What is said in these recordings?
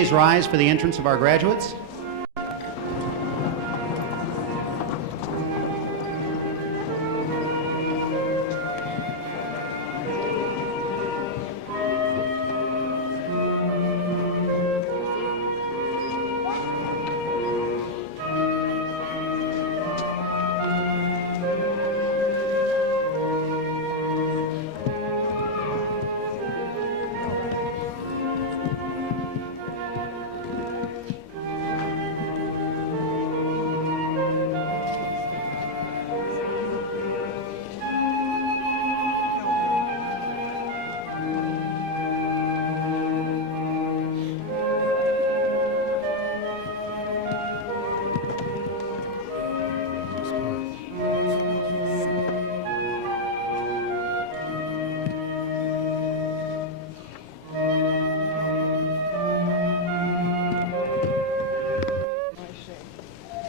please rise for the entrance of our graduates?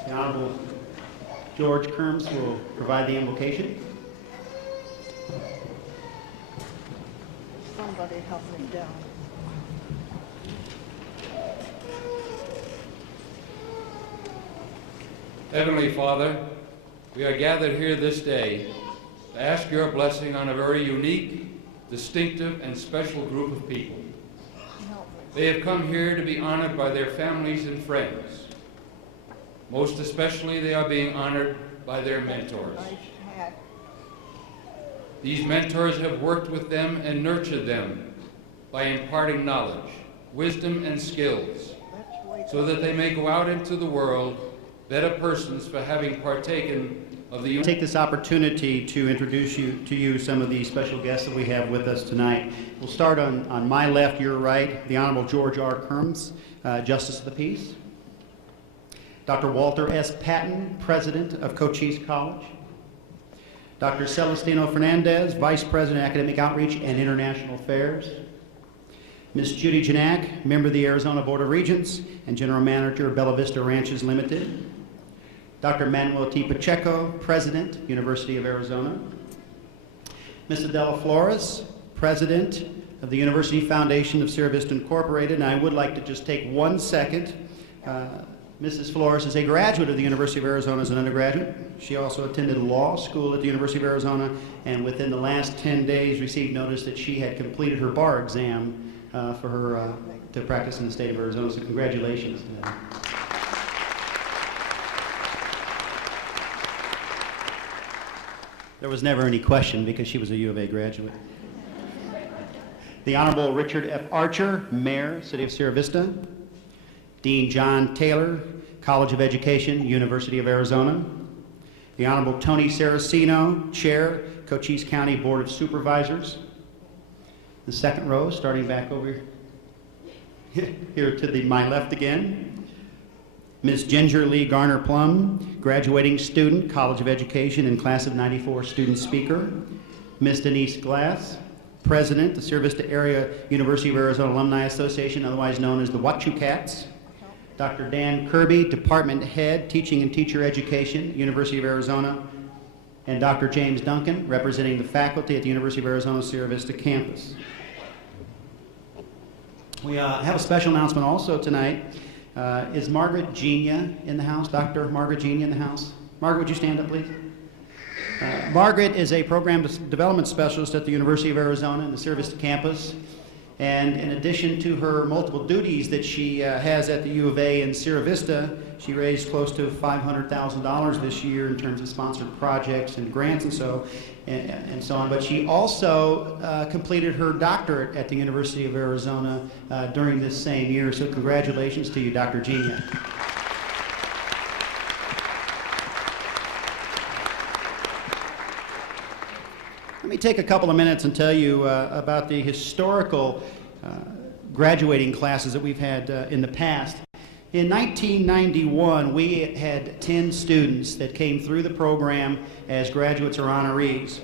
The Honorable George Kerms will provide the invocation. Somebody help me down. Heavenly Father, we are gathered here this day to ask your blessing on a very unique, distinctive, and special group of people. They have come here to be honored by their families and friends. Most especially, they are being honored by their mentors. These mentors have worked with them and nurtured them by imparting knowledge, wisdom, and skills so that they may go out into the world better persons for having partaken of the... Take this opportunity to introduce to you some of the special guests that we have with us tonight. We'll start on my left, your right, the Honorable George R. Kerms, Justice of the Peace. Dr. Walter S. Patton, President of Cochise College. Dr. Celestino Fernandez, Vice President, Academic Outreach and International Affairs. Ms. Judy Janak, member of the Arizona Board of Regents and General Manager of Bella Vista Ranches Limited. Dr. Manuel T. Pacheco, President, University of Arizona. Ms. Adela Flores, President of the University Foundation of Sierra Vista Incorporated. And I would like to just take 1 second. Mrs. Flores is a graduate of the University of Arizona as an undergraduate. She also attended law school at the University of Arizona, and within the last 10 days received notice that she had completed her bar exam for her to practice in the state of Arizona. So congratulations to her. There was never any question because she was a U of A graduate. The Honorable Richard F. Archer, Mayor, City of Sierra Vista. Dean John Taylor, College of Education, University of Arizona. The Honorable Tony Saraceno, Chair, Cochise County Board of Supervisors. The second row, starting back over here to my left again. Ms. Ginger Lee Garner Plum, graduating student, College of Education and Class of '94 student speaker. Ms. Denise Glass, President, the Sierra Vista Area University of Arizona Alumni Association, otherwise known as the Wachuscats. Dr. Dan Kirby, Department Head, Teaching and Teacher Education, University of Arizona. And Dr. James Duncan, representing the faculty at the University of Arizona Sierra Vista campus. We have a special announcement also tonight. Is Margaret Genia in the house? Dr. Margaret Genia in the house? Margaret, would you stand up, please? Margaret is a program development specialist at the University of Arizona in the Sierra Vista campus. And in addition to her multiple duties that she has at the U of A in Sierra Vista, she raised close to $500,000 this year in terms of sponsored projects and grants and so on. But she also completed her doctorate at the University of Arizona during this same year. So congratulations to you, Dr. Genia. Let me take a couple of minutes and tell you about the historical graduating classes that we've had in the past. In 1991, we had 10 students that came through the program as graduates or honorees.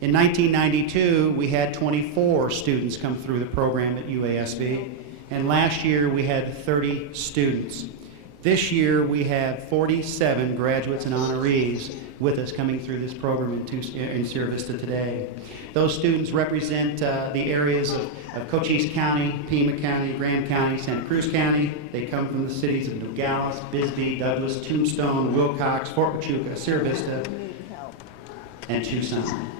In 1992, we had 24 students come through the program at UASV, and last year we had 30 students. This year, we have 47 graduates and honorees with us coming through this program in Sierra Vista today. Those students represent the areas of Cochise County, Pima County, Graham County, Santa Cruz County. They come from the cities of Nogales, Bisbee, Douglas, Tombstone, Wilcox, Fort Huachuca, Sierra Vista, and Tucson.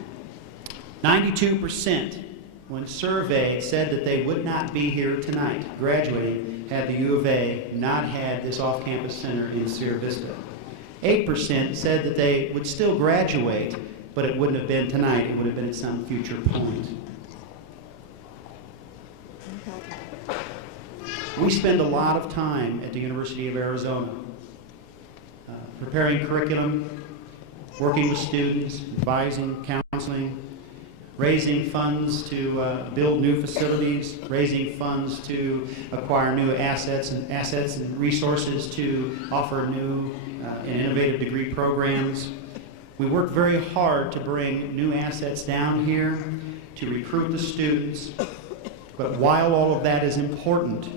92%, when surveyed, said that they would not be here tonight graduating had the U of A not had this off-campus center in Sierra Vista. 8% said that they would still graduate, but it wouldn't have been tonight, it would have been at some future point. We spend a lot of time at the University of Arizona preparing curriculum, working with students, advising, counseling, raising funds to build new facilities, raising funds to acquire new assets and resources to offer new and innovative degree programs. We work very hard to bring new assets down here, to recruit the students, but while all of that is important,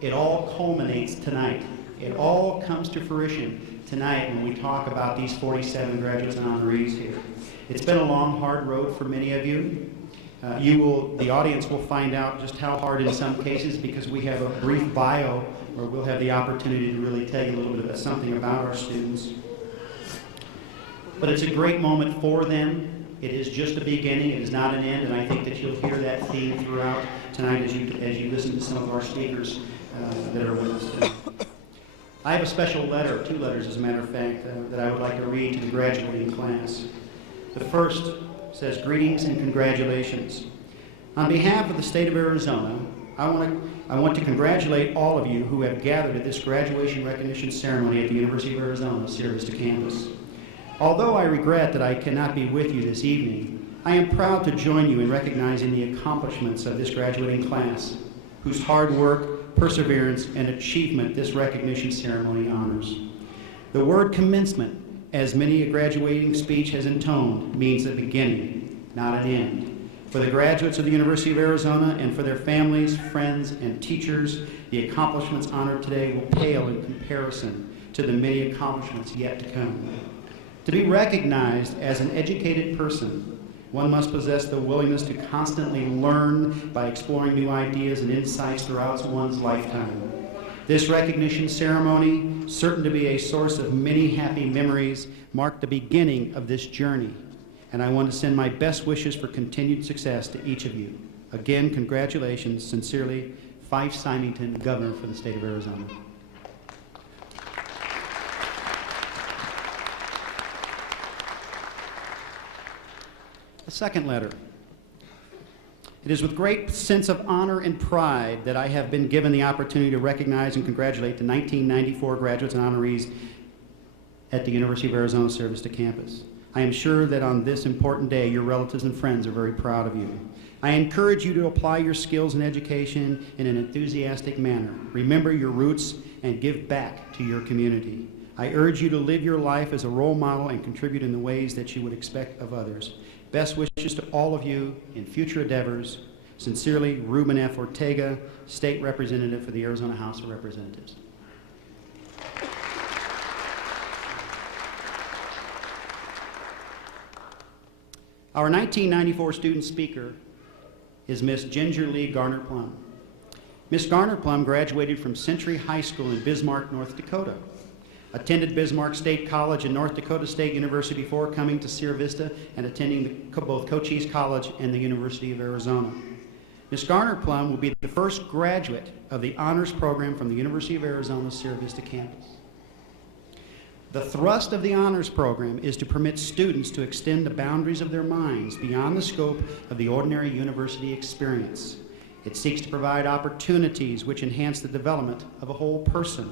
it all culminates tonight. It all comes to fruition tonight when we talk about these 47 graduates and honorees here. It's been a long, hard road for many of you. The audience will find out just how hard in some cases, because we have a brief bio where we'll have the opportunity to really tell you a little bit about something about our students. But it's a great moment for them. It is just a beginning, it is not an end, and I think that you'll hear that theme throughout tonight as you listen to some of our speakers that are with us today. I have a special letter, 2 letters as a matter of fact, that I would like to read to the graduating class. The first says, "Greetings and congratulations. On behalf of the state of Arizona, I want to congratulate all of you who have gathered at this graduation recognition ceremony at the University of Arizona Sierra Vista campus. Although I regret that I cannot be with you this evening, I am proud to join you in recognizing the accomplishments of this graduating class, whose hard work, perseverance, and achievement this recognition ceremony honors. The word commencement, as many a graduating speech has intoned, means a beginning, not an end. For the graduates of the University of Arizona and for their families, friends, and teachers, the accomplishments honored today will pale in comparison to the many accomplishments yet to come. To be recognized as an educated person, one must possess the willingness to constantly learn by exploring new ideas and insights throughout one's lifetime. This recognition ceremony, certain to be a source of many happy memories, marked the beginning of this journey, and I want to send my best wishes for continued success to each of you. Again, congratulations. Sincerely, Fife Symington, Governor for the state of Arizona." A second letter. "It is with great sense of honor and pride that I have been given the opportunity to recognize and congratulate the 1994 graduates and honorees at the University of Arizona Sierra Vista campus. I am sure that on this important day, your relatives and friends are very proud of you. I encourage you to apply your skills and education in an enthusiastic manner. Remember your roots and give back to your community. I urge you to live your life as a role model and contribute in the ways that you would expect of others. Best wishes to all of you in future endeavors. Sincerely, Ruben F. Ortega, State Representative for the Arizona House of Representatives." Our 1994 student speaker is Miss Ginger Lee Garner-Plum. Miss Garner-Plum graduated from Century High School in Bismarck, North Dakota. Attended Bismarck State College and North Dakota State University before coming to Sierra Vista and attending both Cochise College and the University of Arizona. Ms. Garner-Plum will be the first graduate of the honors program from the University of Arizona Sierra Vista campus. The thrust of the honors program is to permit students to extend the boundaries of their minds beyond the scope of the ordinary university experience. It seeks to provide opportunities which enhance the development of a whole person.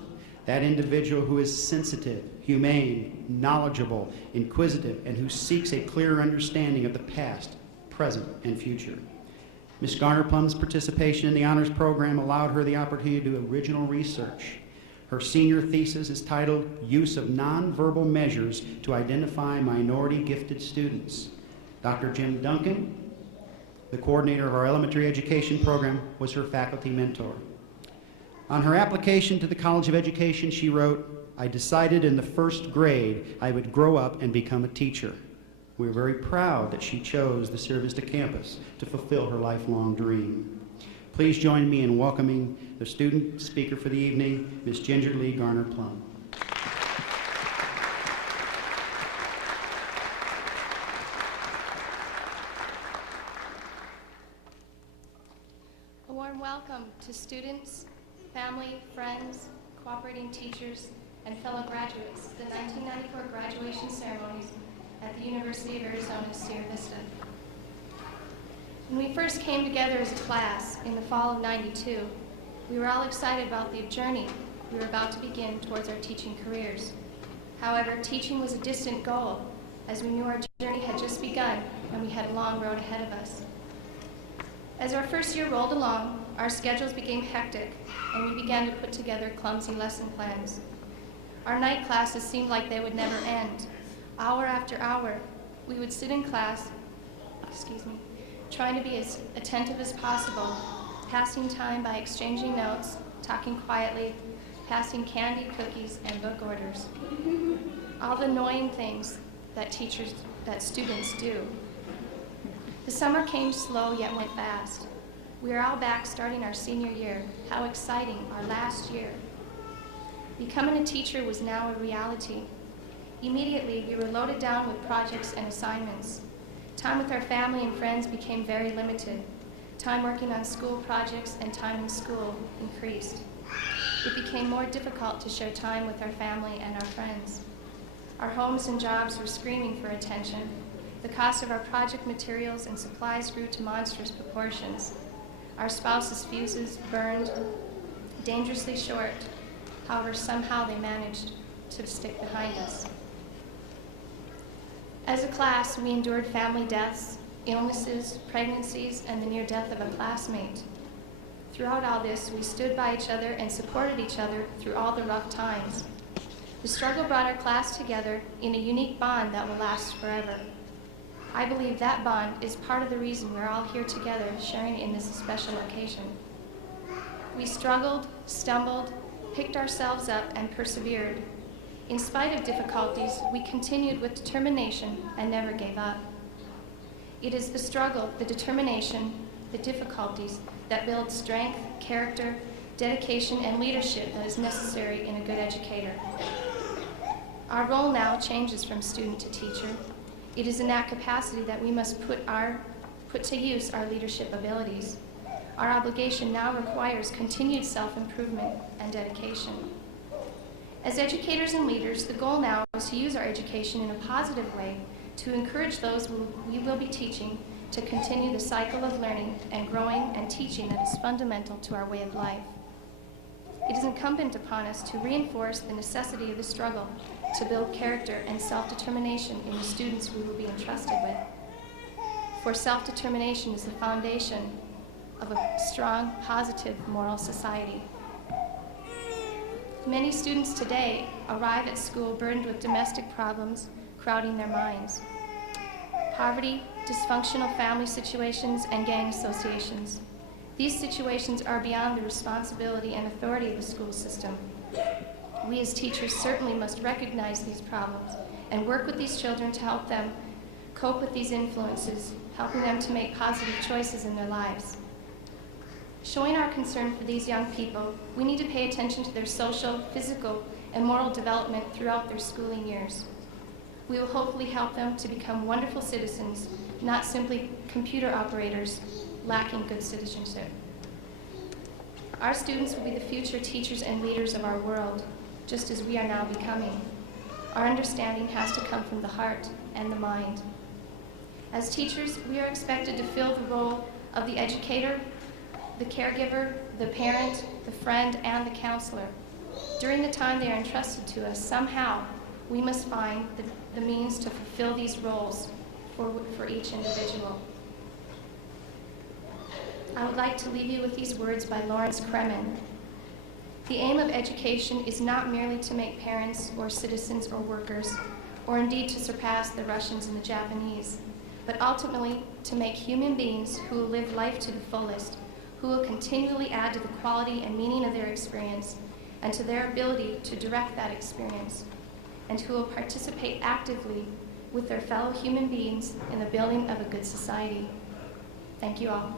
That individual who is sensitive, humane, knowledgeable, inquisitive, and who seeks a clearer understanding of the past, present, and future. Ms. Garner-Plum's participation in the honors program allowed her the opportunity to do original research. Her senior thesis is titled "Use of Nonverbal Measures to Identify Minority Gifted Students." Dr. Jim Duncan, the coordinator of our elementary education program, was her faculty mentor. On her application to the College of Education, she wrote, "I decided in the first grade I would grow up and become a teacher." We're very proud that she chose the Sierra Vista campus to fulfill her lifelong dream. Please join me in welcoming the student speaker for the evening, Ms. Ginger Lee Garner-Plum. A warm welcome to students, family, friends, cooperating teachers, and fellow graduates to the 1994 graduation ceremonies at the University of Arizona, Sierra Vista. When we first came together as a class in the fall of '92, we were all excited about the journey we were about to begin towards our teaching careers. However, teaching was a distant goal, as we knew our journey had just begun and we had a long road ahead of us. As our first year rolled along, our schedules became hectic, and we began to put together clumsy lesson plans. Our night classes seemed like they would never end. Hour after hour, we would sit in class, trying to be as attentive as possible, passing time by exchanging notes, talking quietly, passing candy, cookies, and book orders. All the annoying things that students do. The summer came slow yet went fast. We are all back starting our senior year. How exciting, our last year. Becoming a teacher was now a reality. Immediately, we were loaded down with projects and assignments. Time with our family and friends became very limited. Time working on school projects and time in school increased. It became more difficult to share time with our family and our friends. Our homes and jobs were screaming for attention. The cost of our project materials and supplies grew to monstrous proportions. Our spouses' fuses burned dangerously short. However, somehow they managed to stick behind us. As a class, we endured family deaths, illnesses, pregnancies, and the near death of a classmate. Throughout all this, we stood by each other and supported each other through all the rough times. The struggle brought our class together in a unique bond that will last forever. I believe that bond is part of the reason we're all here together sharing in this special occasion. We struggled, stumbled, picked ourselves up, and persevered. In spite of difficulties, we continued with determination and never gave up. It is the struggle, the determination, the difficulties that build strength, character, dedication, and leadership that is necessary in a good educator. Our role now changes from student to teacher. It is in that capacity that we must put to use our leadership abilities. Our obligation now requires continued self-improvement and dedication. As educators and leaders, the goal now is to use our education in a positive way to encourage those we will be teaching to continue the cycle of learning and growing and teaching that is fundamental to our way of life. It is incumbent upon us to reinforce the necessity of the struggle to build character and self-determination in the students we will be entrusted with. For self-determination is the foundation of a strong, positive, moral society. Many students today arrive at school burdened with domestic problems crowding their minds. Poverty, dysfunctional family situations, and gang associations. These situations are beyond the responsibility and authority of the school system. We as teachers certainly must recognize these problems and work with these children to help them cope with these influences, helping them to make positive choices in their lives. Showing our concern for these young people, we need to pay attention to their social, physical, and moral development throughout their schooling years. We will hopefully help them to become wonderful citizens, not simply computer operators lacking good citizenship. Our students will be the future teachers and leaders of our world, just as we are now becoming. Our understanding has to come from the heart and the mind. As teachers, we are expected to fill the role of the educator, the caregiver, the parent, the friend, and the counselor. During the time they are entrusted to us, somehow we must find the means to fulfill these roles for each individual. I would like to leave you with these words by Lawrence Kremen. The aim of education is not merely to make parents or citizens or workers, or indeed to surpass the Russians and the Japanese, but ultimately to make human beings who will live life to the fullest, who will continually add to the quality and meaning of their experience and to their ability to direct that experience, and who will participate actively with their fellow human beings in the building of a good society. Thank you all.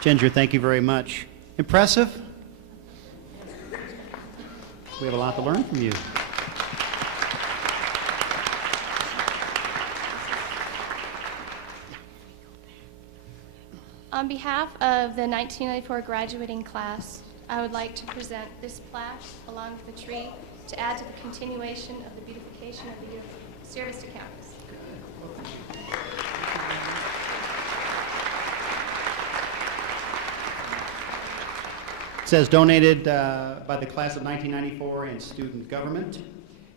Ginger, thank you very much. Impressive? We have a lot to learn from you. On behalf of the 1994 graduating class, I would like to present this plaque along with the tree to add to the continuation of the beautification of the service to campus. It says donated by the class of 1994 and student government.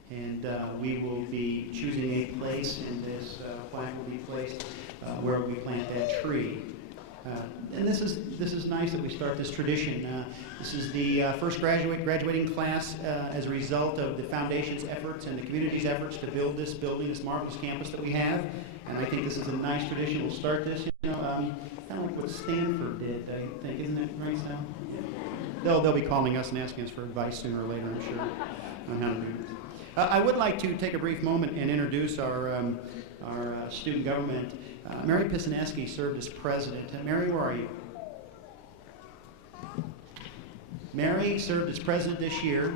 And we will be choosing a place, and this plaque will be placed where we plant that tree. And this is nice that we start this tradition. This is the first graduating class as a result of the foundation's efforts and the community's efforts to build this building, this marvelous campus that we have. And I think this is a nice tradition. We'll start this, kind of like what Stanford did, I think. Isn't that right, Sam? Yeah. They'll be calling us and asking us for advice sooner or later, I'm sure, on how to do this. I would like to take a brief moment and introduce our student government. Mary Pisaneski served as president. Mary, where are you? Mary served as president this year.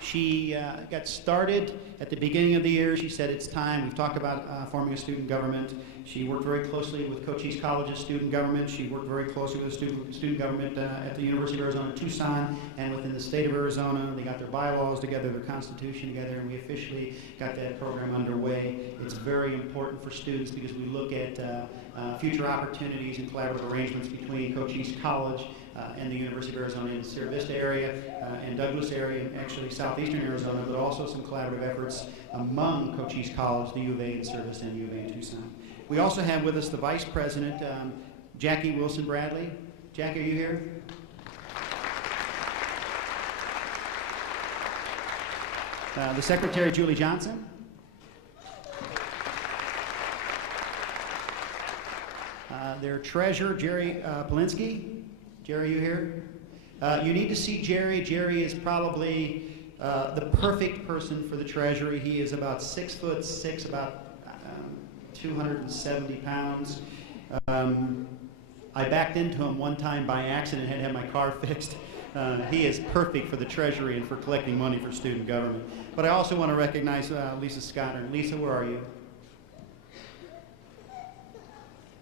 She got started at the beginning of the year. She said it's time. We've talked about forming a student government. She worked very closely with Cochise College's student government. She worked very closely with the student government at the University of Arizona Tucson and within the state of Arizona. They got their bylaws together, their constitution together, and we officially got that program underway. It's very important for students because we look at future opportunities and collaborative arrangements between Cochise College and the University of Arizona in the Sierra Vista area and Douglas area, and actually southeastern Arizona, but also some collaborative efforts among Cochise College, the U of A in Sierra Vista, and the U of A in Tucson. We also have with us the Vice President, Jackie Wilson Bradley. Jackie, are you here? The Secretary, Julie Johnson. Their Treasurer, Jerry Polinsky. Jerry, you here? You need to see Jerry. Jerry is probably the perfect person for the Treasury. He is about 6'6", about 270 pounds. I backed into him one time by accident, had to have my car fixed. He is perfect for the Treasury and for collecting money for student government. But I also want to recognize Lisa Scotter. Lisa, where are you?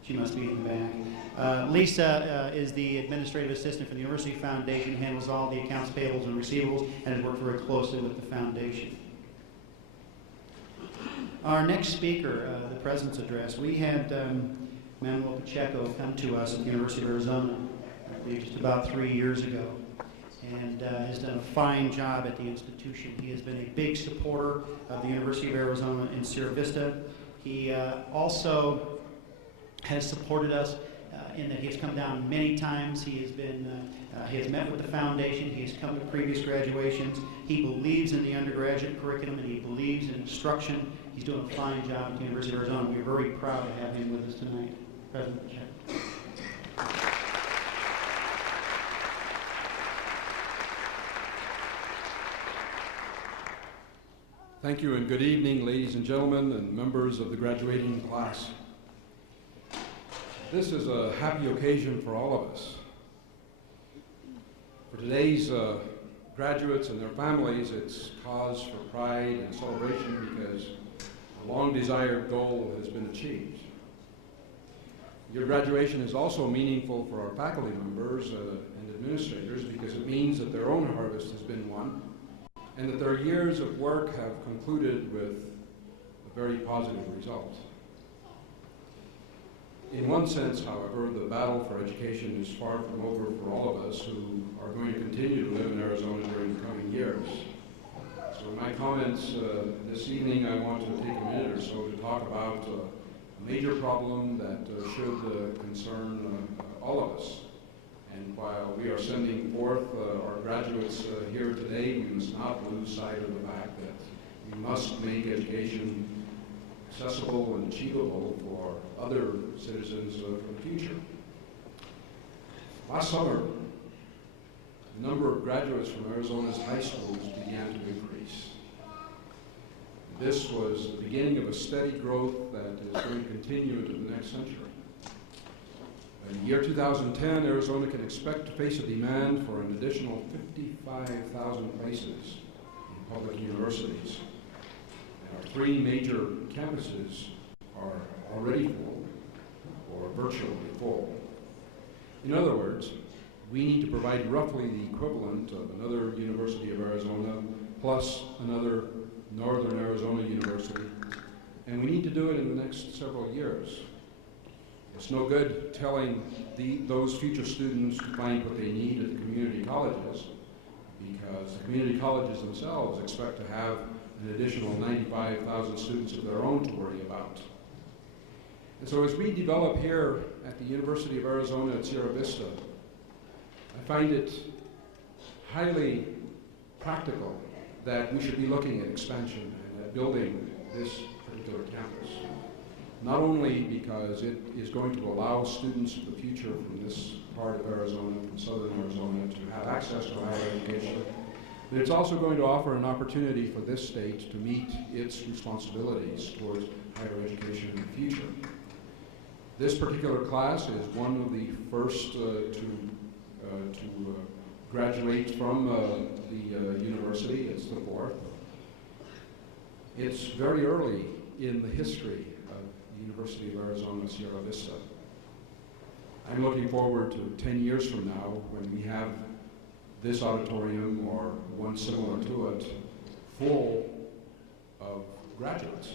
She must be in the back. Lisa is the administrative assistant for the University Foundation, handles all the accounts payables and receivables, and has worked very closely with the foundation. Our next speaker, the President's Address, we had Manuel Pacheco come to us at the University of Arizona, I believe just about 3 years ago, and has done a fine job at the institution. He has been a big supporter of the University of Arizona in Sierra Vista. He also has supported us in that he has come down many times. He has met with the foundation. He has come to previous graduations. He believes in the undergraduate curriculum and he believes in instruction. He's doing a fine job at the University of Arizona. We're very proud to have him with us tonight. President Pacheco. Thank you and good evening, ladies and gentlemen and members of the graduating class. This is a happy occasion for all of us. For today's graduates and their families, it's cause for pride and celebration because a long-desired goal has been achieved. Your graduation is also meaningful for our faculty members and administrators because it means that their own harvest has been won and that their years of work have concluded with a very positive result. In one sense, however, the battle for education is far from over for all of us who are going to continue to live in Arizona during the coming years. So in my comments this evening, I want to take a minute or so to talk about a major problem that should concern all of us. And while we are sending forth our graduates here today, we must not lose sight of the fact that we must make education accessible and achievable for other citizens for the future. Last summer, the number of graduates from Arizona's high schools began to increase. This was the beginning of a steady growth that is going to continue into the next century. In the year 2010, Arizona can expect to face a demand for an additional 55,000 places in public universities. And our 3 major campuses are already full or virtually full. In other words, we need to provide roughly the equivalent of another University of Arizona plus another Northern Arizona University, and we need to do it in the next several years. It's no good telling those future students to find what they need at the community colleges, because the community colleges themselves expect to have an additional 95,000 students of their own to worry about. And so as we develop here at the University of Arizona at Sierra Vista, I find it highly practical that we should be looking at expansion and at building this particular campus. Not only because it is going to allow students of the future from this part of Arizona, from southern Arizona, to have access to higher education, but it's also going to offer an opportunity for this state to meet its responsibilities towards higher education in the future. This particular class is one of the first to graduate from the university. It's the 4th. It's very early in the history of the University of Arizona Sierra Vista. I'm looking forward to 10 years from now when we have this auditorium or one similar to it full of graduates.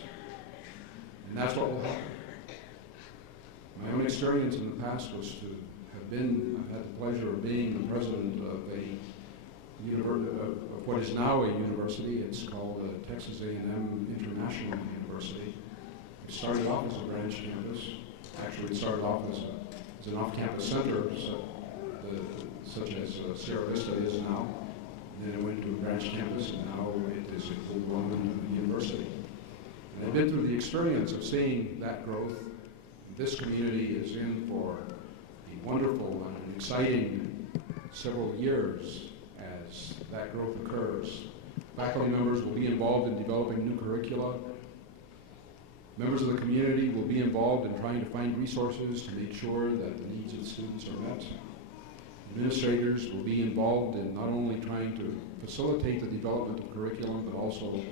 And that's what will happen. My own experience in the past was to have I've had the pleasure of being the president of of what is now a university. It's called Texas A&M International University. It started off as a branch campus. Actually, it started off as an off-campus center, such as Sierra Vista is now. And then it went to a branch campus, and now it is a full-blown university. And I've been through the experience of seeing that growth. This community is in for a wonderful and an exciting several years as that growth occurs. Faculty members will be involved in developing new curricula. Members of the community will be involved in trying to find resources to make sure that the needs of the students are met. Administrators will be involved in not only trying to facilitate the development of curriculum, but also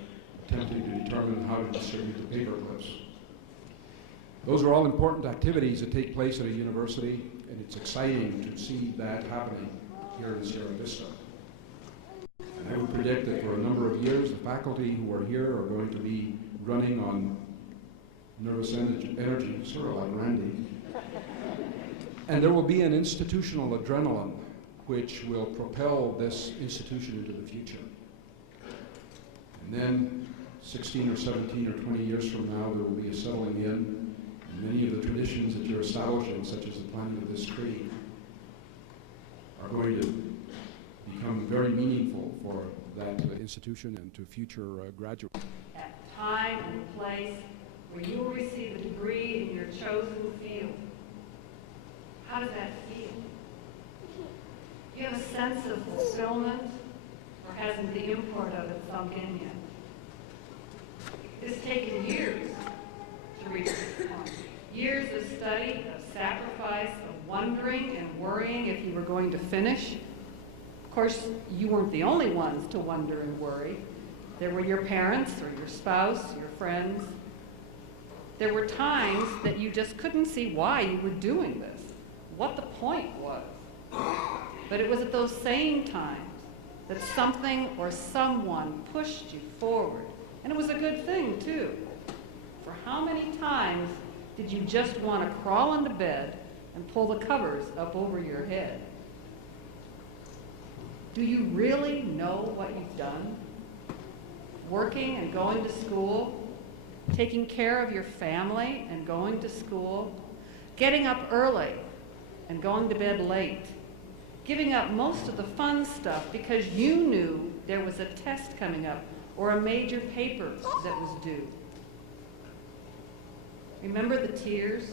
attempting to determine how to distribute the paper clips. Those are all important activities that take place at a university, and it's exciting to see that happening here in Sierra Vista. And I would predict that for a number of years, the faculty who are here are going to be running on nervous energy, sort of like Randy. And there will be an institutional adrenaline which will propel this institution into the future. And then 16 or 17 or 20 years from now, there will be a settling in. And many of the traditions that you're establishing, such as the planting of this tree, are going to become very meaningful for that institution and to future graduates. At time and place where you will receive a degree in your chosen field. How does that feel? Do you have a sense of fulfillment, or hasn't the import of it sunk in yet? It's taken years to reach this point. Years of study, of sacrifice, of wondering and worrying if you were going to finish. Of course, you weren't the only ones to wonder and worry. There were your parents or your spouse, your friends. There were times that you just couldn't see why you were doing this, what the point was. But it was at those same times that something or someone pushed you forward. And it was a good thing, too. For how many times did you just want to crawl into bed and pull the covers up over your head? Do you really know what you've done? Working and going to school, taking care of your family and going to school, getting up early and going to bed late, giving up most of the fun stuff because you knew there was a test coming up or a major paper that was due. Remember the tears,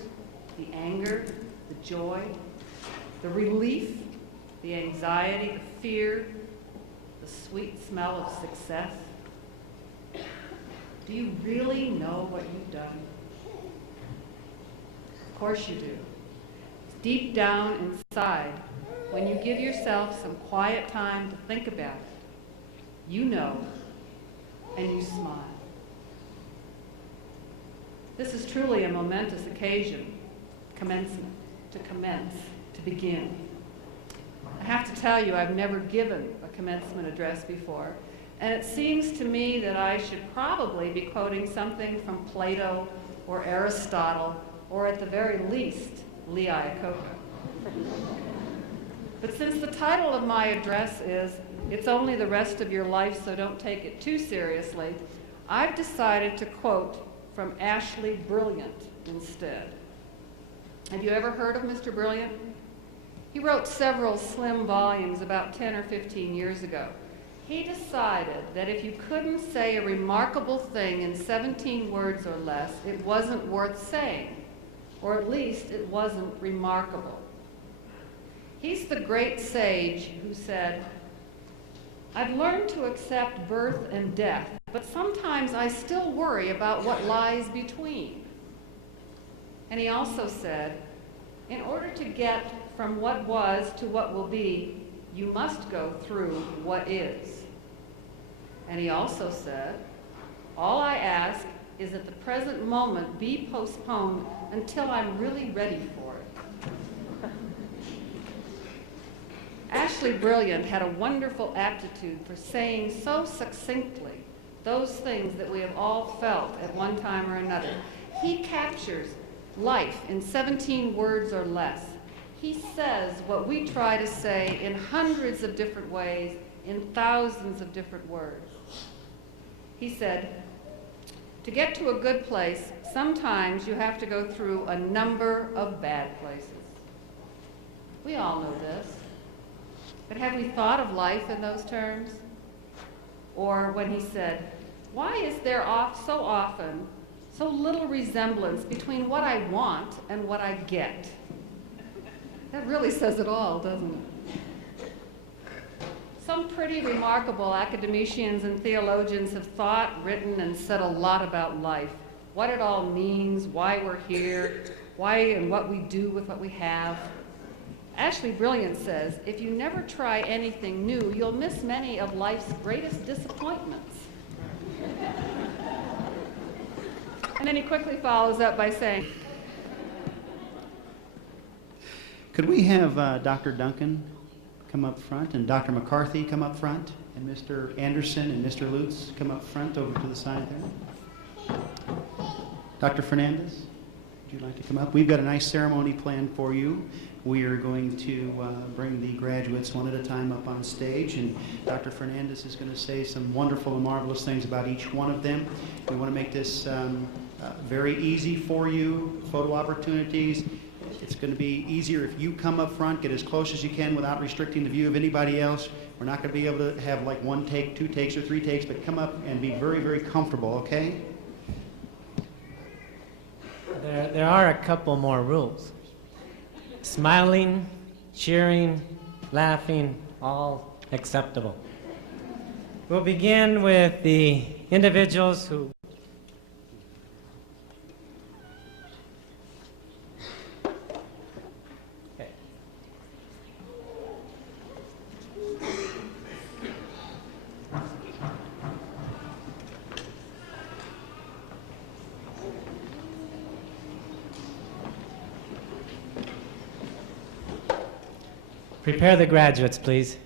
the anger, the joy, the relief, the anxiety, the fear, the sweet smell of success? Do you really know what you've done? Of course you do. Deep down inside, when you give yourself some quiet time to think about it, you know, and you smile. This is truly a momentous occasion, commencement, to commence, to begin. I have to tell you, I've never given a commencement address before, and it seems to me that I should probably be quoting something from Plato or Aristotle, or at the very least, Lee Iacocca. But since the title of my address is, "It's only the rest of your life, so don't take it too seriously," I've decided to quote from Ashley Brilliant instead. Have you ever heard of Mr. Brilliant? He wrote several slim volumes about 10 or 15 years ago. He decided that if you couldn't say a remarkable thing in 17 words or less, it wasn't worth saying, or at least it wasn't remarkable. He's the great sage who said, "I've learned to accept birth and death, but sometimes I still worry about what lies between." And he also said, "In order to get from what was to what will be, you must go through what is." And he also said, "All I ask is that the present moment be postponed until I'm really ready for it." Ashley Brilliant had a wonderful aptitude for saying so succinctly those things that we have all felt at one time or another. He captures life in 17 words or less. He says what we try to say in hundreds of different ways, in thousands of different words. He said, "To get to a good place, sometimes you have to go through a number of bad places." We all know this. But have we thought of life in those terms? Or when he said, "Why is there so often so little resemblance between what I want and what I get?" That really says it all, doesn't it? Some pretty remarkable academicians and theologians have thought, written, and said a lot about life, what it all means, why we're here, why and what we do with what we have. Ashley Brilliant says, if you never try anything new, you'll miss many of life's greatest disappointments. And then he quickly follows up by saying, Could we have Dr. Duncan come up front, and Dr. McCarthy come up front, and Mr. Anderson and Mr. Lutz come up front over to the side there? Dr. Fernandez, would you like to come up? We've got a nice ceremony planned for you. We are going to bring the graduates one at a time up on stage, and Dr. Fernandez is going to say some wonderful and marvelous things about each one of them. We want to make this very easy for you, photo opportunities. It's going to be easier if you come up front, get as close as you can without restricting the view of anybody else. We're not going to be able to have like one take, two takes, or three takes, but come up and be very, very comfortable, okay? There are a couple more rules. Smiling, cheering, laughing, all acceptable. We'll begin with the individuals who prepare the graduates, please.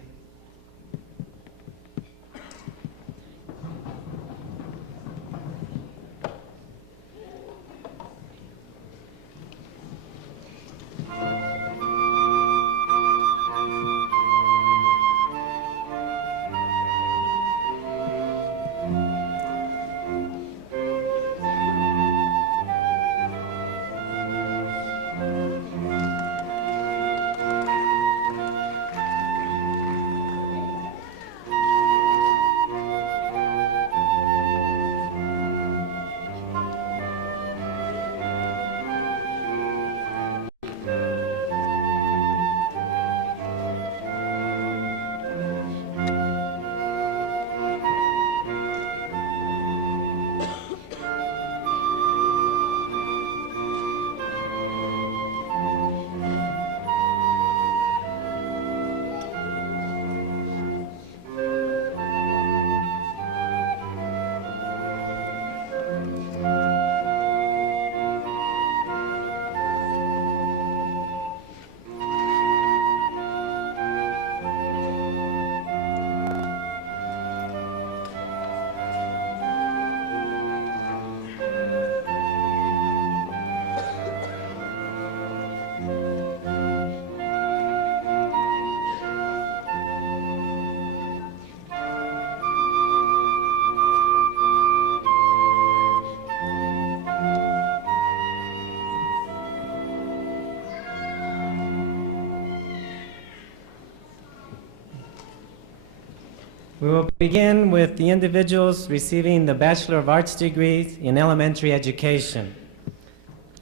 We will begin with the individuals receiving the Bachelor of Arts degrees in elementary education.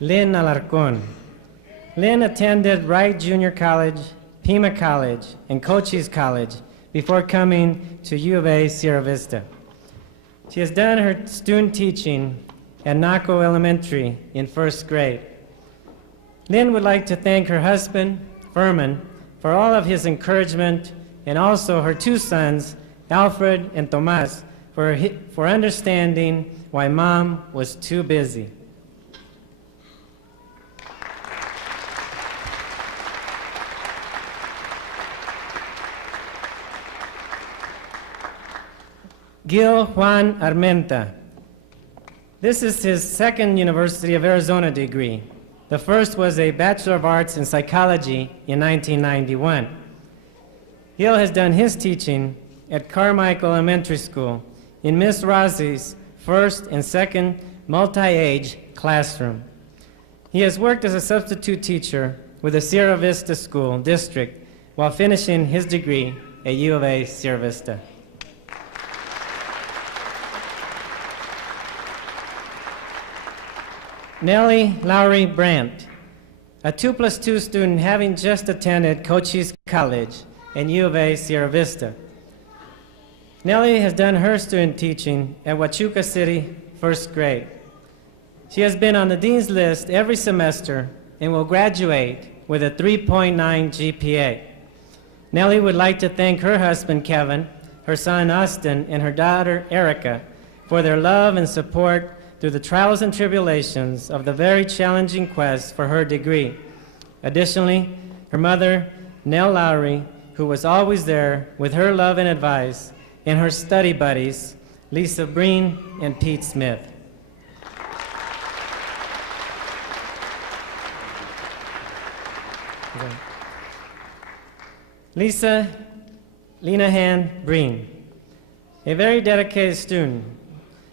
Lynn Alarcon. Lynn attended Wright Junior College, Pima College, and Cochise College before coming to U of A Sierra Vista. She has done her student teaching at Naco Elementary in first grade. Lynn would like to thank her husband, Furman, for all of his encouragement, and also her two sons, Alfred and Tomas, for understanding why Mom was too busy. Gil Juan Armenta. This is his second University of Arizona degree. The first was a Bachelor of Arts in Psychology in 1991. Gil has done his teaching at Carmichael Elementary School in Miss Rossie's first and second multi-age classroom. He has worked as a substitute teacher with the Sierra Vista School District while finishing his degree at U of A Sierra Vista. Nellie Lowry Brandt, a 2+2 student having just attended Cochise College and U of A Sierra Vista. Nellie has done her student teaching at Huachuca City first grade. She has been on the Dean's List every semester and will graduate with a 3.9 GPA. Nellie would like to thank her husband Kevin, her son Austin, and her daughter Erica for their love and support through the trials and tribulations of the very challenging quest for her degree. Additionally, her mother, Nell Lowry, who was always there with her love and advice, and her study buddies, Lisa Breen and Pete Smith. Lisa Lenahan Breen, a very dedicated student.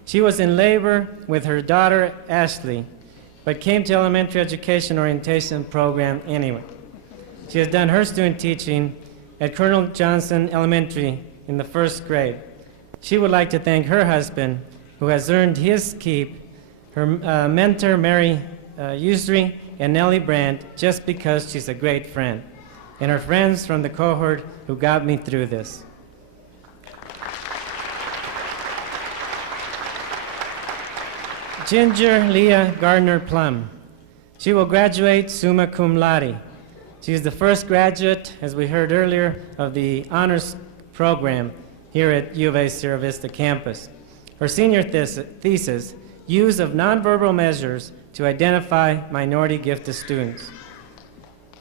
She was in labor with her daughter, Ashley, but came to elementary education orientation program anyway. She has done her student teaching at Colonel Johnson Elementary in the first grade. She would like to thank her husband, who has earned his keep, her mentor, Mary Usry, and Nellie Brandt, just because she's a great friend, and her friends from the cohort who got me through this. Ginger Leah Gardner Plum. She will graduate summa cum laude. She is the first graduate, as we heard earlier, of the honors program here at U of A Sierra Vista campus. Her senior thesis, Use of Nonverbal Measures to Identify Minority Gifted Students.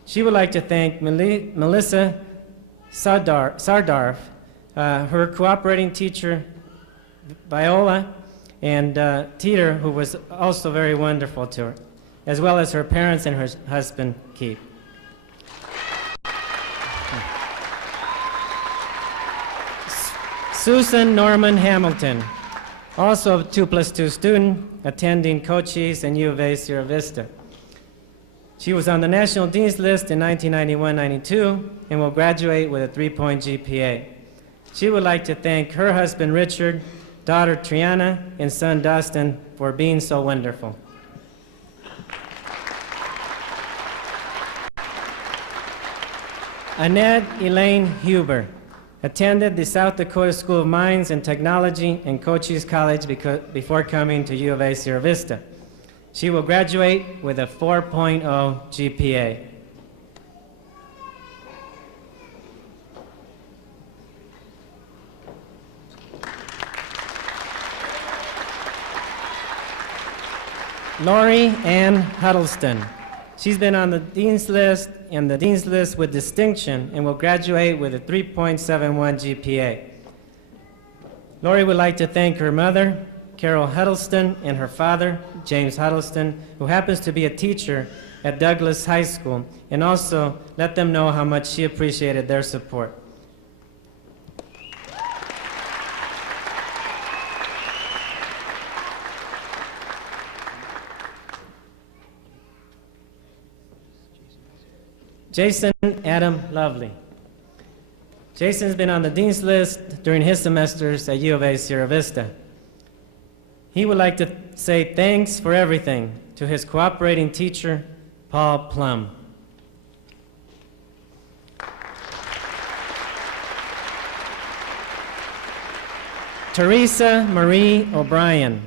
She would like to thank Melissa Sardarf, her cooperating teacher, Viola, and Teeter, who was also very wonderful to her, as well as her parents and her husband, Keith. Susan Norman Hamilton, also a 2+2 student, attending Cochise and U of A Sierra Vista. She was on the National Dean's List in 1991-92 and will graduate with a 3-point GPA. She would like to thank her husband, Richard, daughter Triana, and son Dustin for being so wonderful. Annette Elaine Huber attended the South Dakota School of Mines and Technology and Cochise College before coming to U of A Sierra Vista. She will graduate with a 4.0 GPA. Lori Ann Huddleston. She's been on the Dean's List and the Dean's List with distinction and will graduate with a 3.71 GPA. Lori would like to thank her mother, Carol Huddleston, and her father, James Huddleston, who happens to be a teacher at Douglas High School, and also let them know how much she appreciated their support. Jason Adam Lovely. Jason's been on the Dean's List during his semesters at U of A Sierra Vista. He would like to say thanks for everything to his cooperating teacher, Paul Plum. Teresa Marie O'Brien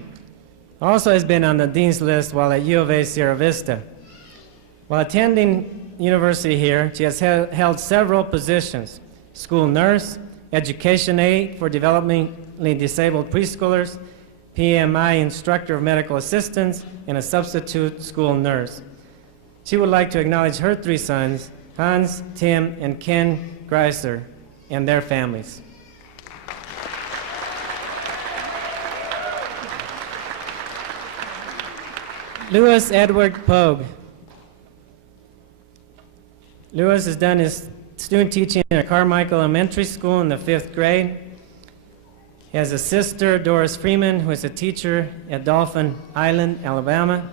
also has been on the Dean's List while at U of A Sierra Vista. While attending university here, she has held several positions: school nurse, education aide for developmentally disabled preschoolers, PMI instructor of medical assistants, and a substitute school nurse. She would like to acknowledge her 3 sons, Hans, Tim, and Ken Greiser, and their families. Louis Edward Pogue. Louis has done his student teaching at Carmichael Elementary School in the 5th grade. He has a sister, Doris Freeman, who is a teacher at Dolphin Island, Alabama,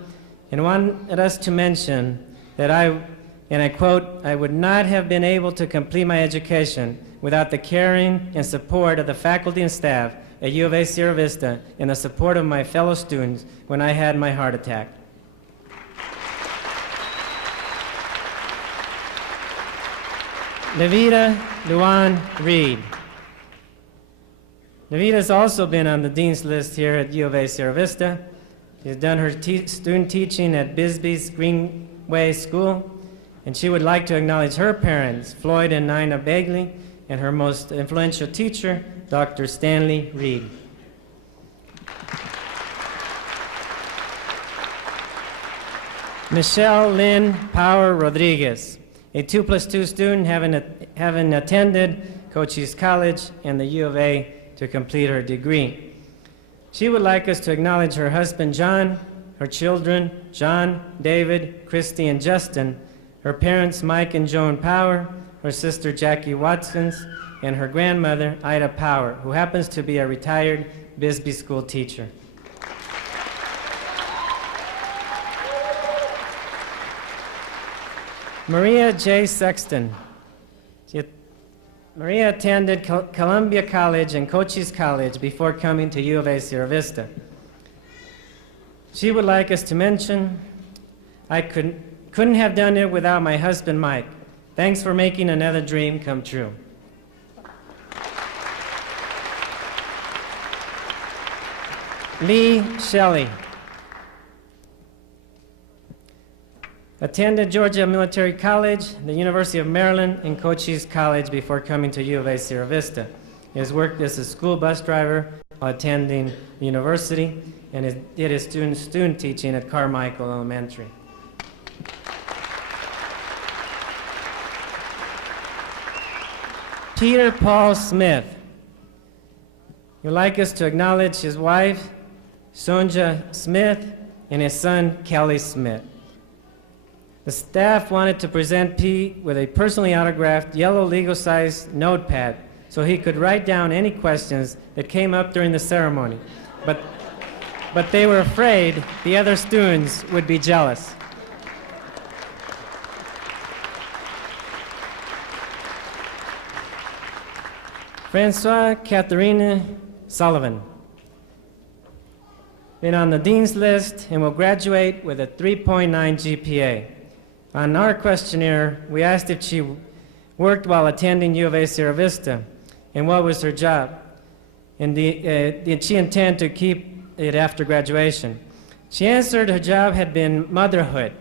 and wanted us to mention that and I quote, "I would not have been able to complete my education without the caring and support of the faculty and staff at U of A Sierra Vista and the support of my fellow students when I had my heart attack." Levita Luan Reed. Levita has also been on the Dean's List here at U of A Sierra Vista. She's done her student teaching at Bisbee's Greenway School, and she would like to acknowledge her parents, Floyd and Nina Bagley, and her most influential teacher, Dr. Stanley Reed. Michelle Lynn Power Rodriguez, a 2+2 student having attended Cochise College and the U of A to complete her degree. She would like us to acknowledge her husband, John, her children, John, David, Christy, and Justin, her parents, Mike and Joan Power, her sister, Jackie Watkins, and her grandmother, Ida Power, who happens to be a retired Bisbee school teacher. Maria J. Sexton. Maria attended Columbia College and Cochise College before coming to U of A Sierra Vista. She would like us to mention, "I couldn't have done it without my husband, Mike. Thanks for making another dream come true." Lee Shelley. Attended Georgia Military College, the University of Maryland, and Cochise College before coming to U of A Sierra Vista. He has worked as a school bus driver while attending the university and did his student teaching at Carmichael Elementary. Peter Paul Smith. We'd like us to acknowledge his wife, Sonja Smith, and his son, Kelly Smith. The staff wanted to present Pete with a personally autographed yellow legal-sized notepad so he could write down any questions that came up during the ceremony, but they were afraid the other students would be jealous. Francois Catherine Sullivan. Been on the Dean's List and will graduate with a 3.9 GPA. On our questionnaire, we asked if she worked while attending U of A Sierra Vista and what was her job, and did she intend to keep it after graduation. She answered her job had been motherhood,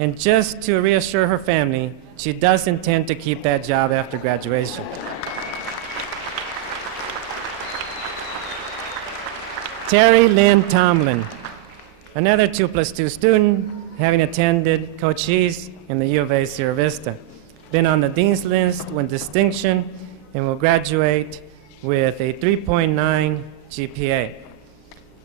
and just to reassure her family, she does intend to keep that job after graduation. Terry Lynn Tomlin, another 2+2 student, having attended Cochise and the U of A Sierra Vista. Been on the Dean's List with distinction and will graduate with a 3.9 GPA.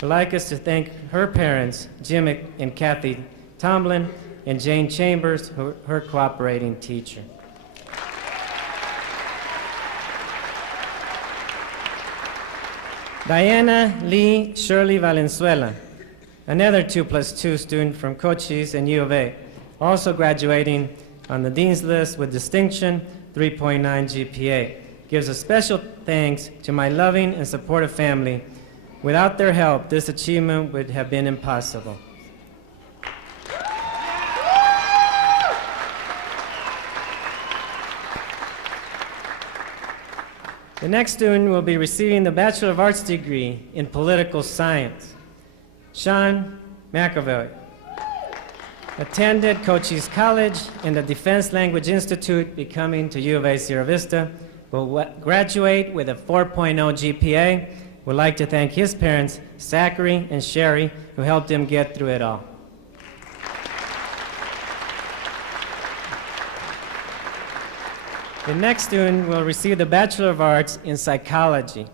We'd like us to thank her parents, Jim and Kathy Tomlin, and Jane Chambers, her cooperating teacher. Diana Lee Shirley Valenzuela, another 2+2 student from Cochise and U of A, also graduating on the Dean's List with distinction, 3.9 GPA. gives a special thanks to my loving and supportive family. Without their help, this achievement would have been impossible. The next student will be receiving the Bachelor of Arts degree in Political Science. Sean McAvoy attended Cochise College and the Defense Language Institute, becoming to U of A Sierra Vista, will graduate with a 4.0 GPA. Would like to thank his parents, Zachary and Sherry, who helped him get through it all. The next student will receive the Bachelor of Arts in Psychology.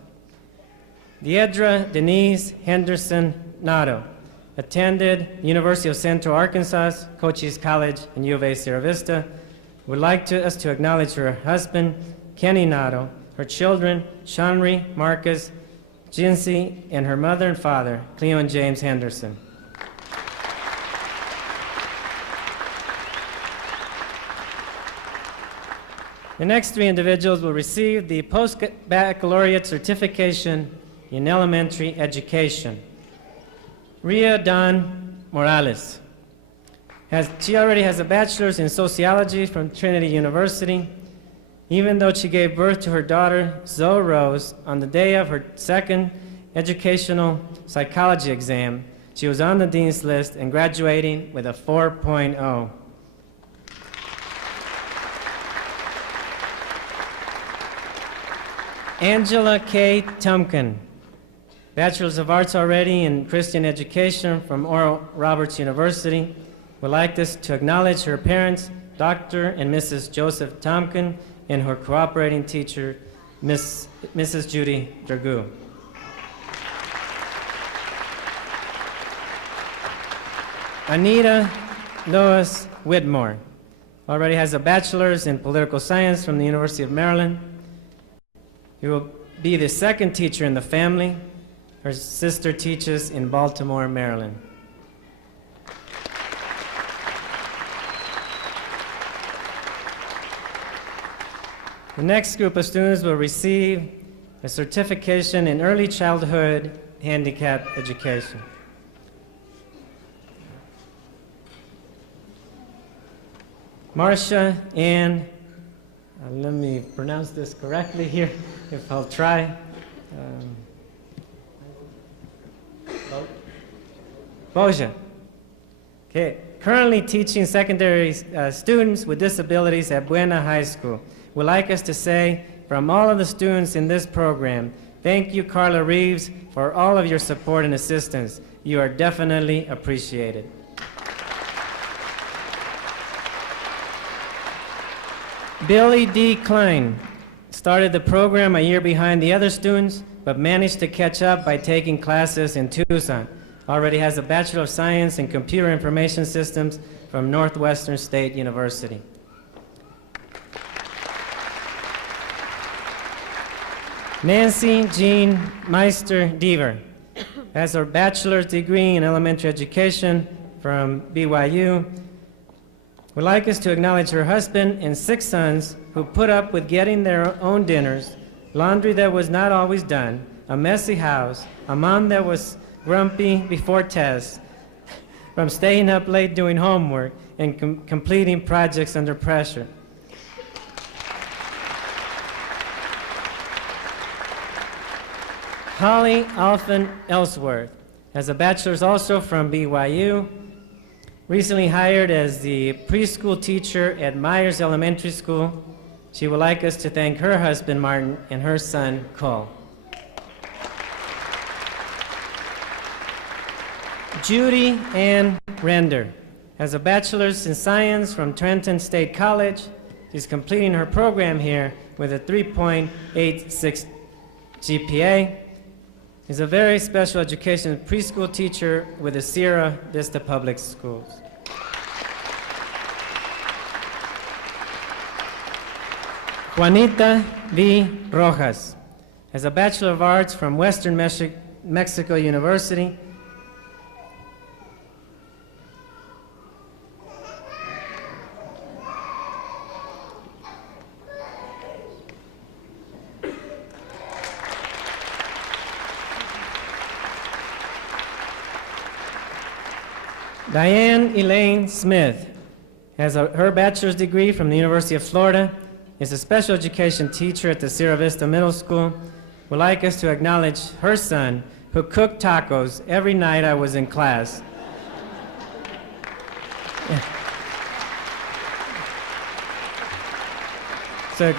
Deidra Denise Henderson Nato attended University of Central Arkansas, Cochise College, and U of A Sierra Vista. Would like us to acknowledge her husband, Kenny Nato, her children, Shanri, Marcus, Jinsey, and her mother and father, Cleo and James Henderson. The next three individuals will receive the post-baccalaureate certification in elementary education. Ria Dawn Morales. She already has a bachelor's in sociology from Trinity University. Even though she gave birth to her daughter, Zoe Rose, on the day of her second educational psychology exam, she was on the dean's list and graduating with a 4.0. Angela K. Tumkin, Bachelor's of Arts already in Christian Education from Oral Roberts University. Would like us to acknowledge her parents, Dr. and Mrs. Joseph Tumkin, and her cooperating teacher, Mrs. Judy Dragoo. Anita Lois Whitmore already has a bachelor's in political science from the University of Maryland. He will be the second teacher in the family. Her sister teaches in Baltimore, Maryland. The next group of students will receive a certification in early childhood handicap education. Marcia Ann, let me pronounce this correctly here, if I'll try. Boja. Okay, currently teaching secondary students with disabilities at Buena High School. Would like us to say, from all of the students in this program, thank you, Carla Reeves, for all of your support and assistance. You are definitely appreciated. Billy D. Klein started the program a year behind the other students, but managed to catch up by taking classes in Tucson. Already has a Bachelor of Science in Computer Information Systems from Northwestern State University. Nancy Jean Meister Deaver has her bachelor's degree in elementary education from BYU. Would like us to acknowledge her husband and 6 sons who put up with getting their own dinners, laundry that was not always done, a messy house, a mom that was grumpy before tests, from staying up late doing homework and completing projects under pressure. Holly Alphen Ellsworth has a bachelor's also from BYU, recently hired as the preschool teacher at Myers Elementary School. She would like us to thank her husband, Martin, and her son, Cole. Judy Ann Render has a bachelor's in science from Trenton State College. She's completing her program here with a 3.86 GPA. She's a very special education preschool teacher with the Sierra Vista Public Schools. Juanita V. Rojas has a Bachelor of Arts from Western Mexico University. Diane Elaine Smith has her bachelor's degree from the University of Florida, is a special education teacher at the Sierra Vista Middle School. Would like us to acknowledge her son, who cooked tacos every night I was in class. So